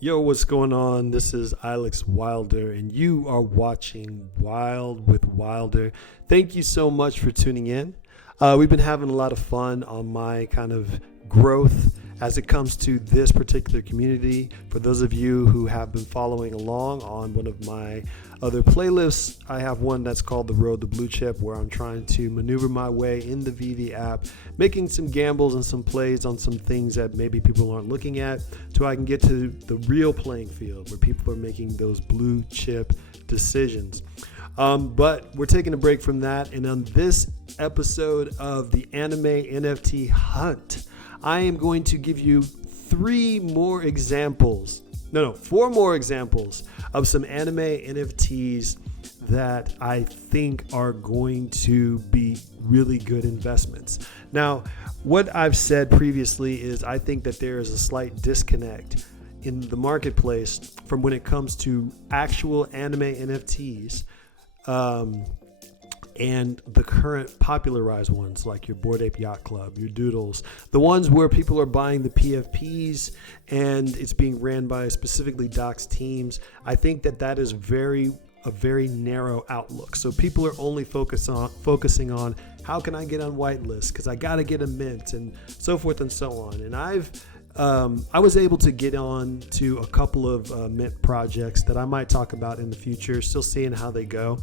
Yo, what's going on? This is Alex Wilder, and you are watching Wild with Wilder. Thank you so much for tuning in. We've been having a lot of fun on my kind of growth as it comes to this particular community. For those of you who have been following along on one of my other playlists, I have one that's called The Road to Blue Chip, where I'm trying to maneuver my way in the VV app, making some gambles and some plays on some things that maybe people aren't looking at, so I can get to the real playing field where people are making those blue chip decisions. But we're taking a break from that, and on this episode of the Anime NFT Hunt, I am going to give you four more examples of some anime NFTs that I think are going to be really good investments. Now, what I've said previously is I think that there is a slight disconnect in the marketplace from when it comes to actual anime NFTs and the current popularized ones like your Bored Ape Yacht Club, your Doodles, the ones where people are buying the PFPs and it's being ran by specifically doxed teams. I think that is a very narrow outlook. So people are only focusing on how can I get on whitelist because I got to get a mint and so forth and so on. And I was able to get on to a couple of mint projects that I might talk about in the future, still seeing how they go.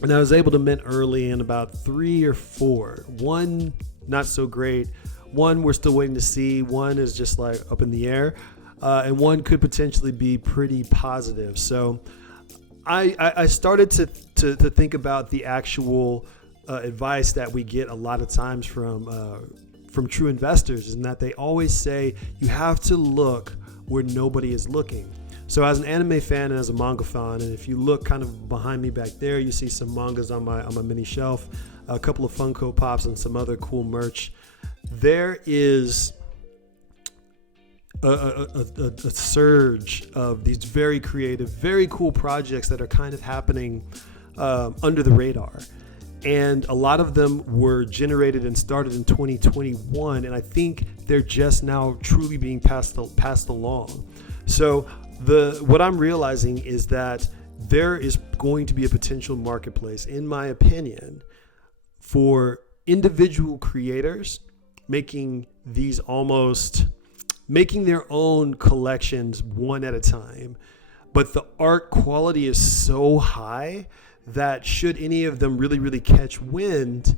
And I was able to mint early in about 3 or 4. One, not so great. One, we're still waiting to see. One is just like up in the air. And one could potentially be pretty positive. So I started to think about the actual advice that we get a lot of times from true investors, and that they always say you have to look where nobody is looking. So as an anime fan and as a manga fan, and if you look kind of behind me back there, you see some mangas on my mini shelf, a couple of Funko Pops and some other cool merch. There is a surge of these very creative, very cool projects that are kind of happening under the radar. And a lot of them were generated and started in 2021, and I think they're just now truly being passed along. So what I'm realizing is that there is going to be a potential marketplace, in my opinion, for individual creators making their own collections one at a time. But the art quality is so high that should any of them really, really catch wind,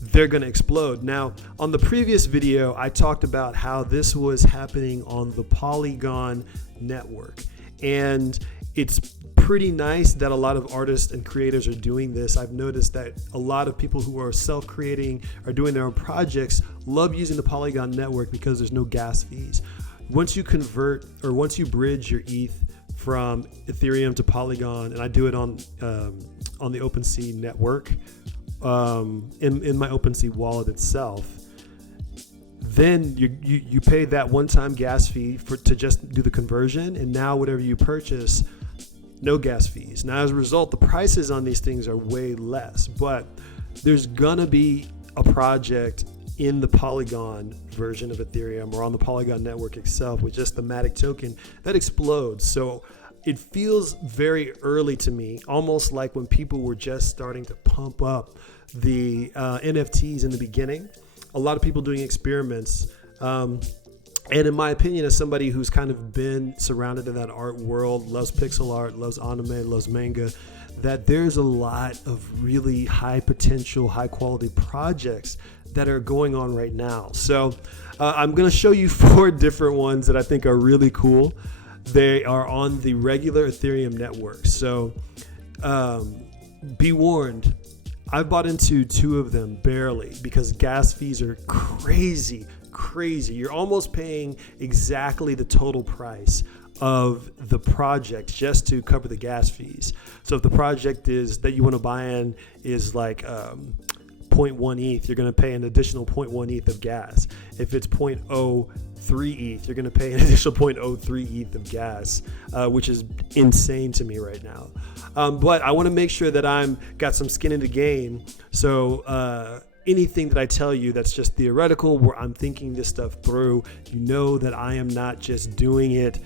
they're going to explode. Now, on the previous video, I talked about how this was happening on the Polygon network. And it's pretty nice that a lot of artists and creators are doing this. I've noticed that a lot of people who are self-creating or doing their own projects love using the Polygon network because there's no gas fees. Once you bridge your ETH from Ethereum to Polygon, and I do it on the OpenSea network, in my OpenSea wallet itself, then you pay that one-time gas fee to just do the conversion, and now whatever you purchase, no gas fees. Now, as a result, the prices on these things are way less, but there's gonna be a project in the Polygon version of Ethereum or on the Polygon network itself with just the Matic token that explodes. So it feels very early to me, almost like when people were just starting to pump up the NFTs in the beginning. A lot of people doing experiments. And in my opinion, as somebody who's kind of been surrounded in that art world, loves pixel art, loves anime, loves manga, that there's a lot of really high potential, high quality projects that are going on right now. So I'm going to show you 4 different ones that I think are really cool. They are on the regular Ethereum network. So be warned, I've bought into 2 of them barely because gas fees are crazy. You're almost paying exactly the total price of the project just to cover the gas fees. So if the project that you want to buy in is like 0.1 ETH, you're going to pay an additional 0.1 ETH of gas. If it's 0.03 ETH, you're going to pay an additional 0.03 ETH of gas, which is insane to me right now. But I want to make sure that I'm got some skin in the game. So anything that I tell you that's just theoretical, where I'm thinking this stuff through. You know that I am not just doing it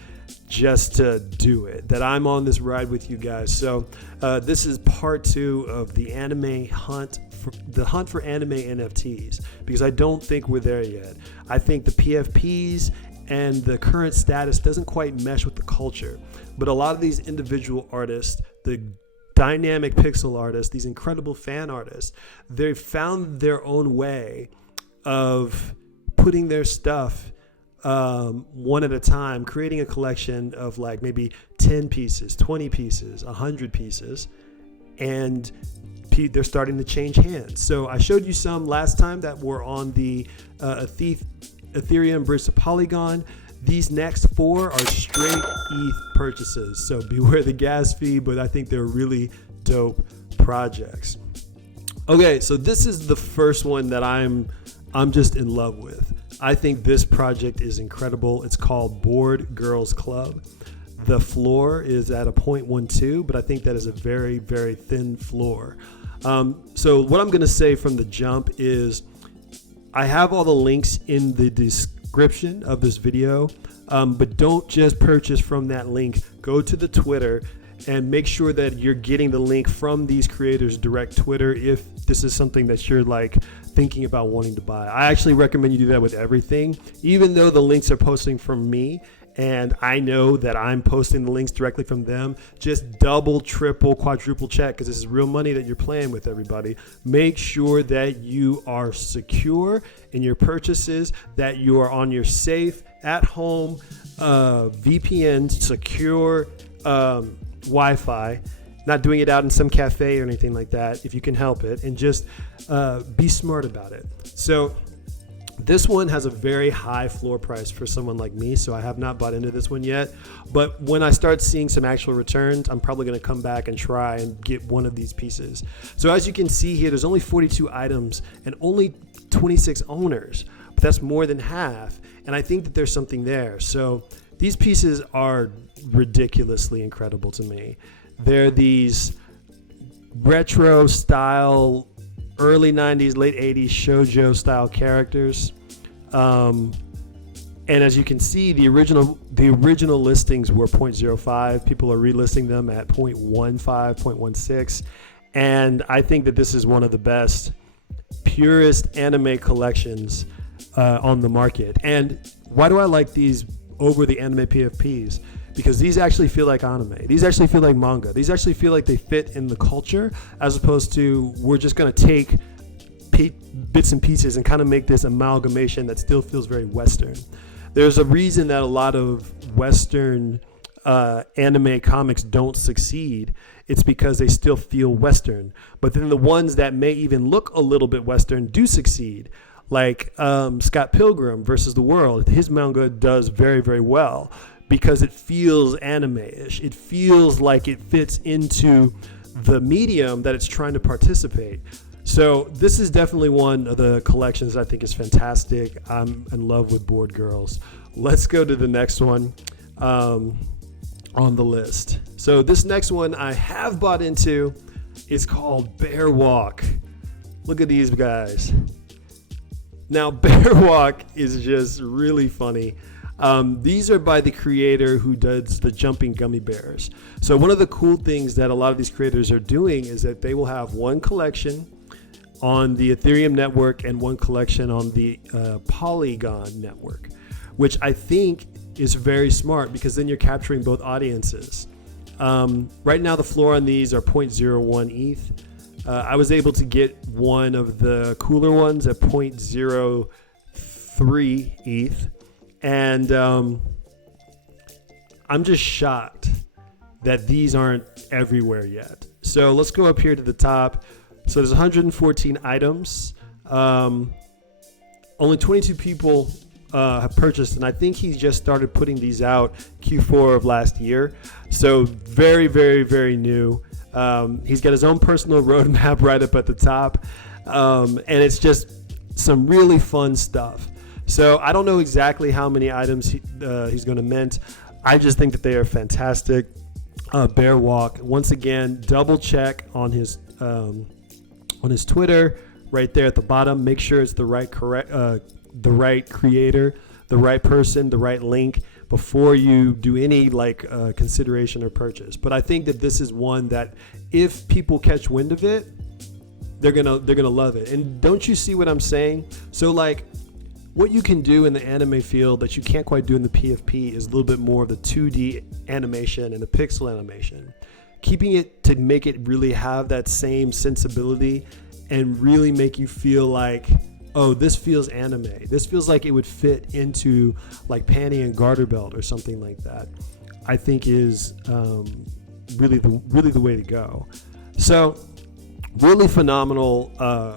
just to do it, that I'm on this ride with you guys. So this is part 2 of the anime hunt, the hunt for anime NFTs, because I don't think we're there yet. I think the PFPs and the current status doesn't quite mesh with the culture. But a lot of these individual artists, the dynamic pixel artists, these incredible fan artists, they've found their own way of putting their stuff one at a time, creating a collection of like maybe 10 pieces, 20 pieces, 100 pieces, and they're starting to change hands. So I showed you some last time that were on the Ethereum bridge to Polygon. These next 4 are straight ETH purchases, so beware the gas fee, but I think they're really dope projects. Okay, so this is the first one that I'm just in love with. I think this project is incredible. It's called Bored Girls Club. The floor is at a 0.12, but I think that is a very, very thin floor. So what I'm going to say from the jump is I have all the links in the description of this video, but don't just purchase from that link. Go to the Twitter and make sure that you're getting the link from these creators' direct Twitter if this is something that you're like thinking about wanting to buy. I actually recommend you do that with everything, even though the links are posting from me and I know that I'm posting the links directly from them. Just double, triple, quadruple check, because this is real money that you're playing with, everybody. Make sure that you are secure in your purchases, that you are on your safe, at home, VPN, secure Wi-Fi, not doing it out in some cafe or anything like that, if you can help it, and just be smart about it. So this one has a very high floor price for someone like me, so I have not bought into this one yet. But when I start seeing some actual returns, I'm probably going to come back and try and get one of these pieces. So as you can see here, there's only 42 items and only 26 owners, but that's more than half. And I think that there's something there. So these pieces are ridiculously incredible to me. They're these retro style, early 90s, late 80s shoujo style characters. And as you can see, the original listings were 0.05. People are relisting them at 0.15, 0.16. And I think that this is one of the best, purest anime collections on the market. And why do I like these over the anime PFPs? Because these actually feel like anime. These actually feel like manga. These actually feel like they fit in the culture, as opposed to we're just going to take bits and pieces and kind of make this amalgamation that still feels very Western. There's a reason that a lot of Western anime comics don't succeed. It's because they still feel Western. But then the ones that may even look a little bit Western do succeed. Like Scott Pilgrim versus the World. His manga does very, very well, because it feels anime-ish. It feels like it fits into the medium that it's trying to participate. So this is definitely one of the collections I think is fantastic. I'm in love with Bored Girls. Let's go to the next one on the list. So this next one I have bought into. It's called Bear Walk. Look at these guys. Now, Bear Walk is just really funny. These are by the creator who does the jumping gummy bears. So one of the cool things that a lot of these creators are doing is that they will have one collection on the Ethereum network and one collection on the Polygon network, which I think is very smart, because then you're capturing both audiences. Right now, the floor on these are 0.01 ETH. I was able to get one of the cooler ones at 0.03 ETH. And I'm just shocked that these aren't everywhere yet. So let's go up here to the top. So there's 114 items. Only 22 people have purchased, and I think he just started putting these out Q4 of last year. So very, very, very new. He's got his own personal roadmap right up at the top. And it's just some really fun stuff. So I don't know exactly how many items he's going to mint. I just think that they are fantastic. Bear Walk, once again, double check on his Twitter right there at the bottom. Make sure it's the right creator, the right person, the right link before you do any consideration or purchase. But I think that this is one that if people catch wind of it, they're gonna love it. And don't you see what I'm saying? So what you can do in the anime field that you can't quite do in the PFP is a little bit more of the 2D animation and the pixel animation. Keeping it to make it really have that same sensibility and really make you feel like, oh, this feels anime. This feels like it would fit into panty and garter belt or something like that. I think is really the way to go. So really phenomenal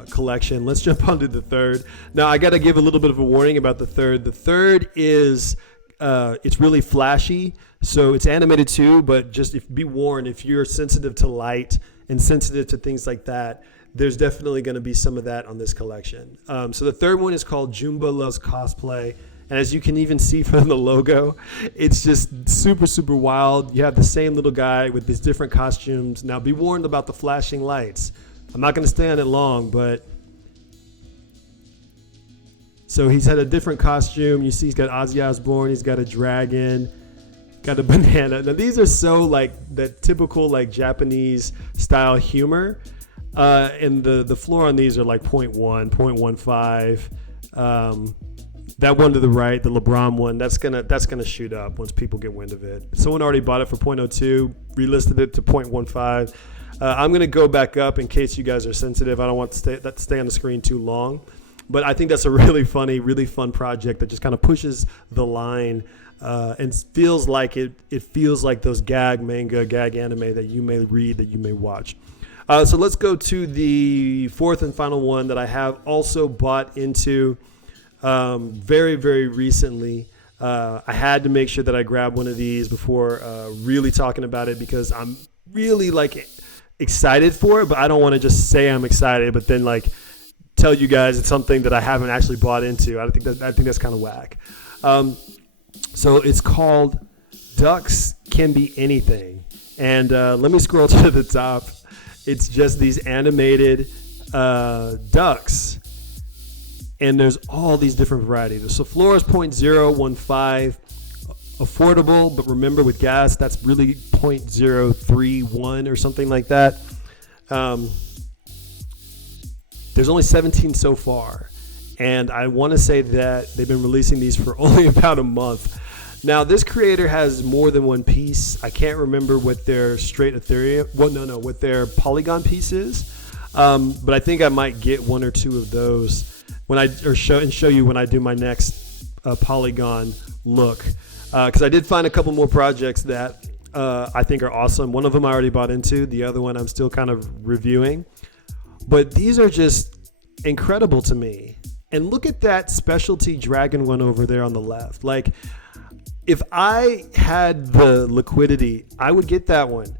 collection. Let's jump on to the third. Now, I got to give a little bit of a warning about the third. The third is, it's really flashy. So it's animated too, but just be warned, if you're sensitive to light and sensitive to things like that, there's definitely going to be some of that on this collection. So the third one is called Jumba Loves Cosplay. And as you can even see from the logo, it's just super, super wild. You have the same little guy with these different costumes. Now, be warned about the flashing lights. I'm not going to stay on it long, but so he's had a different costume. You see he's got Ozzy Osbourne. He's got a dragon, got a banana. Now, these are so that typical Japanese style humor. And the floor on these are 0.1, 0.15. That one to the right, the LeBron one, that's gonna shoot up once people get wind of it. Someone already bought it for 0.02, relisted it to 0.15. I'm gonna go back up in case you guys are sensitive. I don't want to stay on the screen too long, but I think that's a really funny, really fun project that just kind of pushes the line and feels like it feels like those gag anime that you may read, that you may watch. So let's go to the fourth and final one that I have also bought into very, very recently. I had to make sure that I grabbed one of these before really talking about it, because I'm really excited for it, but I don't want to just say I'm excited, but then tell you guys it's something that I haven't actually bought into. I think that's kind of whack. So it's called Ducks Can Be Anything. And let me scroll to the top. It's just these animated ducks. And there's all these different varieties. So floor is 0.015, affordable, but remember with gas, that's really 0.031 or something like that. There's only 17 so far. And I want to say that they've been releasing these for only about a month. Now, this creator has more than one piece. I can't remember what their straight Ethereum, what their Polygon piece is. But I think I might get one or two of those show you when I do my next Polygon look, because I did find a couple more projects that I think are awesome. One of them I already bought into. The other one I'm still kind of reviewing. But these are just incredible to me. And look at that specialty dragon one over there on the left. If I had the liquidity, I would get that one.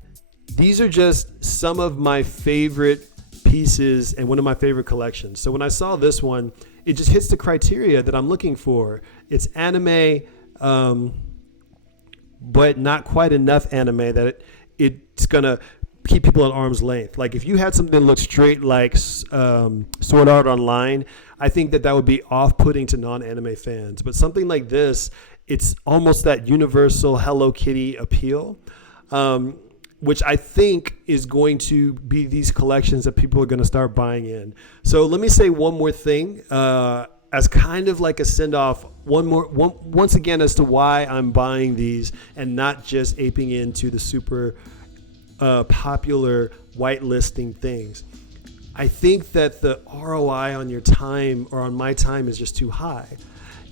These are just some of my favorite pieces and one of my favorite collections. So when I saw this one, it just hits the criteria that I'm looking for. It's anime, but not quite enough anime that it's gonna keep people at arm's length. If you had something that looked straight like Sword Art Online, I think that would be off-putting to non-anime fans. But something like this, it's almost that universal Hello Kitty appeal. Which I think is going to be these collections that people are going to start buying in. So let me say one more thing as kind of a send-off, once again, as to why I'm buying these and not just aping into the super popular whitelisting things. I think that the ROI on your time or on my time is just too high.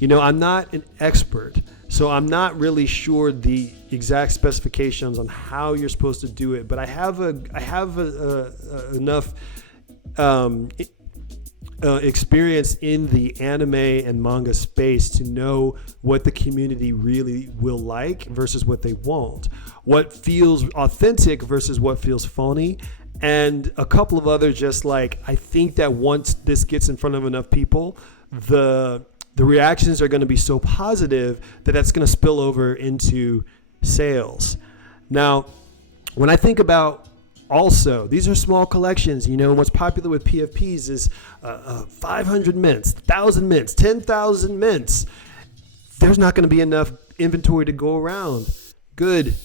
I'm not an expert, so I'm not really sure the exact specifications on how you're supposed to do it. But I have enough experience in the anime and manga space to know what the community really will like versus what they won't, what feels authentic versus what feels phony, and a couple of other I think that once this gets in front of enough people, the reactions are going to be so positive that that's going to spill over into sales. Now, when I think about Also, these are small collections. You know, what's popular with PFPs is 500 mints, 1,000 mints, 10,000 mints. There's not going to be enough inventory to go around. Good.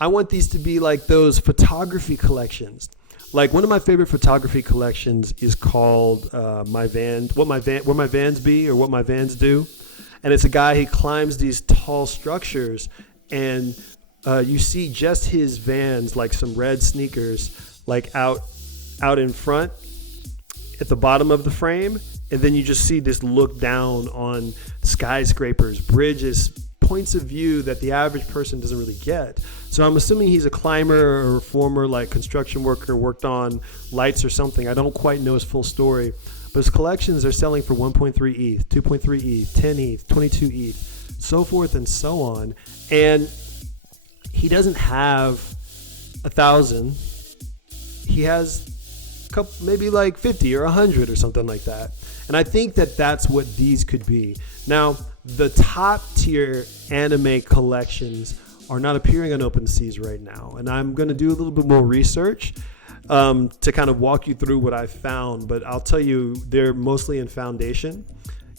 I want these to be like those photography collections. Like one of my favorite photography collections is called Where My Vans Be, or What My Vans Do. And it's a guy, he climbs these tall structures, and you see just his Vans, like some red sneakers, like out in front at the bottom of the frame. And then you just see this look down on skyscrapers, bridges, points of view that the average person doesn't really get. So I'm assuming he's a climber or a former like construction worker, worked on lights or something. I don't quite know his full story, but his collections are selling for 1.3 ETH, 2.3 ETH, 10 ETH, 22 ETH, so forth and so on. And he doesn't have 1,000. He has a couple, maybe like 50 or 100 or something like that. And I think that that's what these could be. Now, the top tier anime collections are not appearing on OpenSeas right now. And I'm going to do a little bit more research to kind of walk you through what I found. But I'll tell you, they're mostly in Foundation.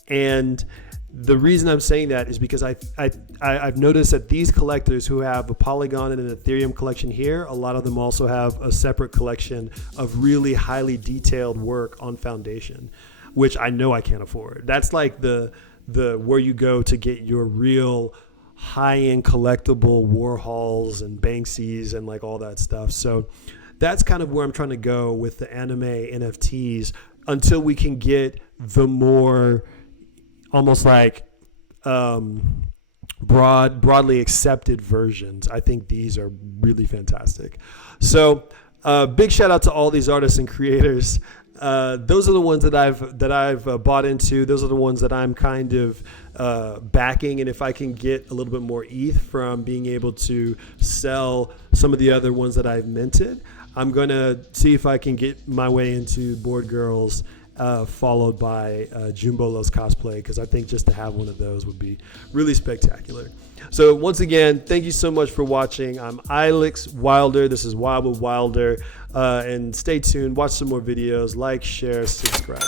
And the reason I'm saying that is because I've noticed that these collectors who have a Polygon and an Ethereum collection here, a lot of them also have a separate collection of really highly detailed work on Foundation, which I know I can't afford. That's like the where you go to get your real high-end collectible Warhols and Banksys and like all that stuff. So that's kind of where I'm trying to go with the anime NFTs until we can get the more almost like broadly accepted versions. I think these are really fantastic. So big shout out to all these artists and creators. Those are the ones that I've bought into. Those are the ones that I'm kind of backing. And if I can get a little bit more ETH from being able to sell some of the other ones that I've minted, I'm going to see if I can get my way into Board Girls, followed by Jumbolo's cosplay, because I think just to have one of those would be really spectacular. So once again, thank you so much for watching. I'm Ilix Wilder. This is Wild with Wilder. And stay tuned. Watch some more videos. Like, share, subscribe.